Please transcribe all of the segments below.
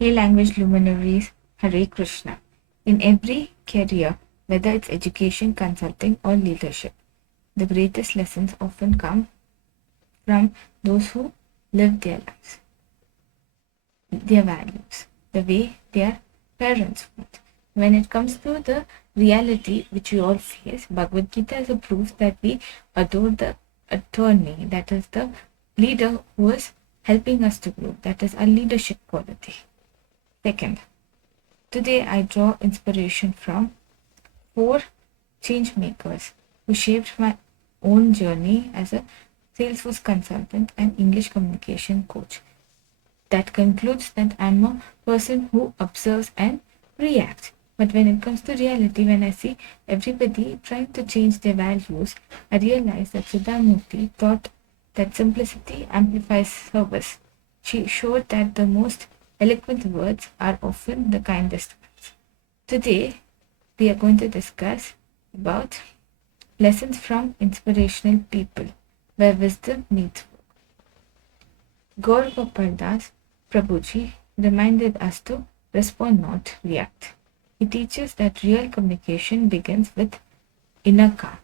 Hey language luminaries, Hare Krishna. In every career, whether it's education, consulting, or leadership, the greatest lessons often come from those who live their lives, their values, the way their parents would. When it comes to the reality which we all face, Bhagavad Gita is a proof that we adore the attorney, that is the leader who is helping us to grow, that is our leadership quality. Second, today I draw inspiration from four change makers who shaped my own journey as a Salesforce consultant and English communication coach. That concludes that I'm a person who observes and reacts. But when it comes to reality, when I see everybody trying to change their values, I realize that Sudha Murthy taught that simplicity amplifies service. She showed that the most eloquent words are often the kindest ones. Today, we are going to discuss about lessons from inspirational people, where wisdom meets work. Gaur Gopal Das Prabhuji reminded us to respond, not react. He teaches that real communication begins with inner calm,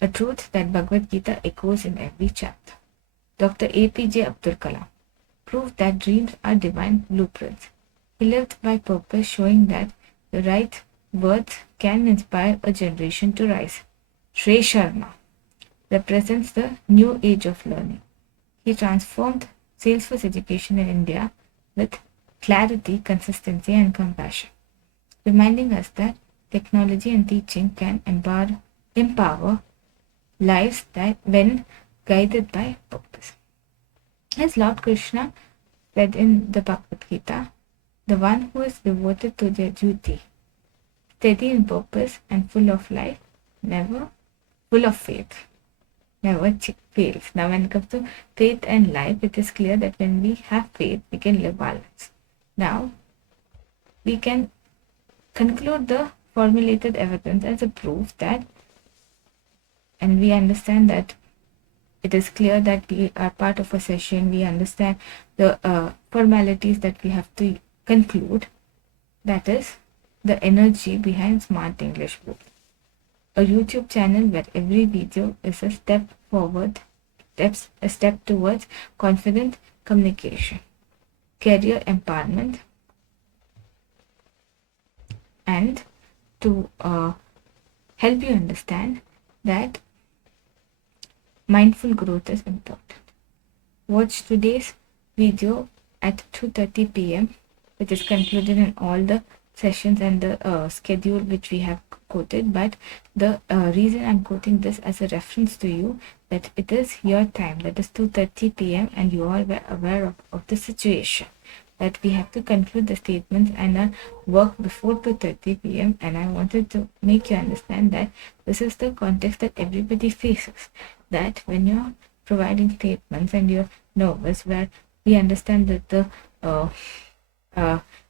a truth that Bhagavad Gita echoes in every chapter. Dr. APJ Abdul Kalam proved that dreams are divine blueprints. He lived by purpose, showing that the right words can inspire a generation to rise. Shrey Sharma represents the new age of learning. He transformed Salesforce education in India with clarity, consistency, and compassion, reminding us that technology and teaching can empower lives that when guided by purpose. As Lord Krishna said in the Bhagavad Gita, the one who is devoted to their duty, steady in purpose and full of life, never full of faith, never fails. Now, when it comes to faith and life, it is clear that when we have faith, we can live our lives. Now, we can conclude the formulated evidence as a proof that, and we understand that it is clear that we are part of a session, we understand the formalities that we have to conclude, that is the energy behind Smart English Book, a YouTube channel where every video is a step forward, a step towards confident communication, career empowerment, and to help you understand that mindful growth is important. Watch today's video at 2:30 p.m., which is concluded in all the sessions and the schedule which we have quoted. But the reason I'm quoting this as a reference to you, that it is your time, that is 2:30 p.m., and you are aware of the situation, that we have to conclude the statements and work before 2:30 p.m. And I wanted to make you understand that this is the context that everybody faces, that when you're providing statements and you're nervous, where we understand that the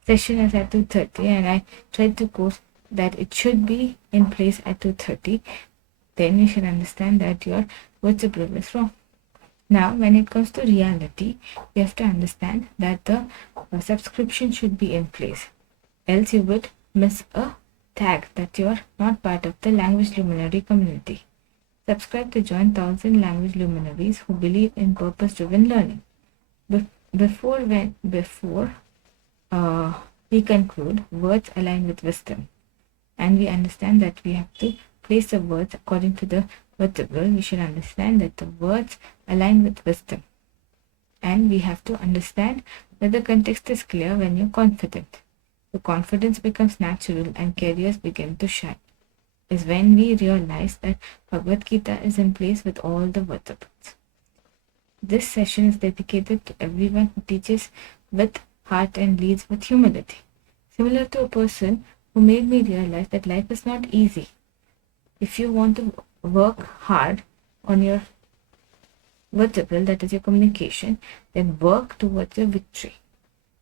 session is at 2:30 and I tried to quote that it should be in place at 2:30, then you should understand that your vertebral is wrong. Now, when it comes to reality, you have to understand that the subscription should be in place, else you would miss a tag that you are not part of the language luminary community. Subscribe to join 1,000 language luminaries who believe in purpose-driven learning. Before we conclude, words align with wisdom, and we understand that we have to place the words according to the vertebral. We should understand that the words align with wisdom, and we have to understand that the context is clear when you're confident. The confidence becomes natural and careers begin to shine, is when we realize that Bhagavad Gita is in place with all the vertebrates. This session is dedicated to everyone who teaches with heart and leads with humility. Similar to a person who made me realize that life is not easy. If you want to work hard on your vertebral, that is your communication, then work towards your victory.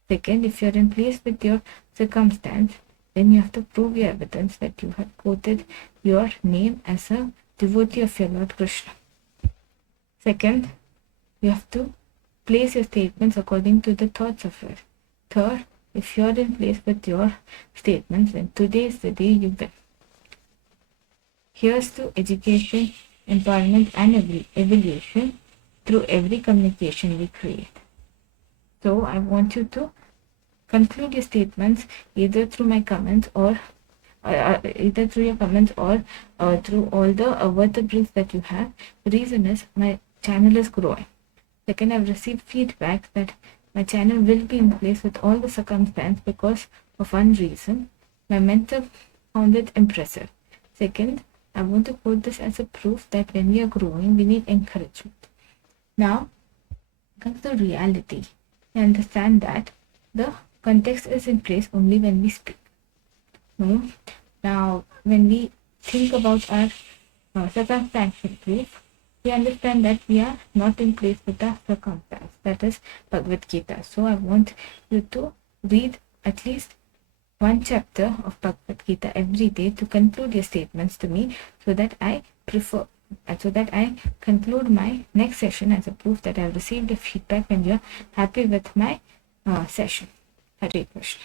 Second, if you're in place with your circumstance, then you have to prove your evidence that you have quoted your name as a devotee of your Lord Krishna. Second, you have to place your statements according to the thoughts of it. Third, If you're in place with your statements, then today is the day you win. Here's to education, empowerment, and evolution through every communication we create. So I want you to conclude your statements either through my comments or either through your comments or through all the vertebrates that you have. The reason is my channel is growing. Second, I've received feedback that my channel will be in place with all the circumstance because of one reason. My mentor found it impressive. Second, I want to quote this as a proof that when we are growing, we need encouragement. Now, comes the reality. I understand that the context is in place only when we speak. Now, when we think about our circumstantial proof, we understand that we are not in place with the circumstance. That is Bhagavad Gita. So I want you to read at least one chapter of Bhagavad Gita every day to conclude your statements to me, so that I conclude my next session as a proof that I have received a feedback and you're happy with my session. Hare Krishna.